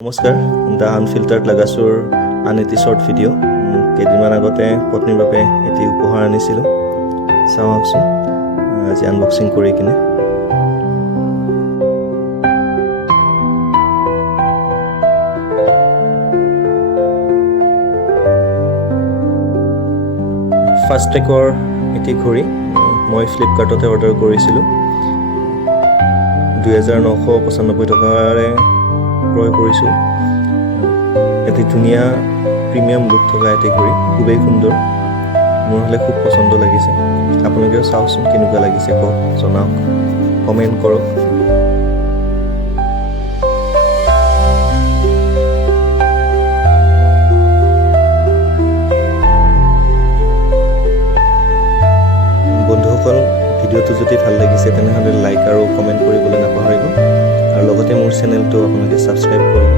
নমস্কাৰ, দ্য আনফিল্টাৰ্ড লাগাছুৰ আন এটি শ্বৰ্ট ভিডিঅ'। কেইদিনমান আগতে পত্নীৰ বাবে এটি উপহাৰ আনিছিলোঁ, চাওঁ আহকচোন আজি আনবক্সিং কৰি কিনে। ফাষ্ট ট্ৰেকৰ এটি ঘড়ী মই ফ্লিপকাৰ্টতে অৰ্ডাৰ কৰিছিলোঁ। 2995 টকাৰে ক্ৰয় কৰিছোঁ। এটি ধুনীয়া প্ৰিমিয়াম লুক থকা এটি ঘড়ী, খুবেই সুন্দৰ। মোৰ হ'লে খুব পচন্দ লাগিছে। আপোনালোকেও চাওকচোন কেনেকুৱা লাগিছে, কওক, জনাওক, কমেণ্ট কৰক। বন্ধুসকল, ভিডিঅ'টো যদি ভাল লাগিছে তেনেহ'লে লাইক আৰু কমেণ্ট কৰিবলৈ নাপাহৰিব, আৰু লগতে মোৰ চেনেলটো আপোনালোকে ছাবস্ক্ৰাইব কৰিব।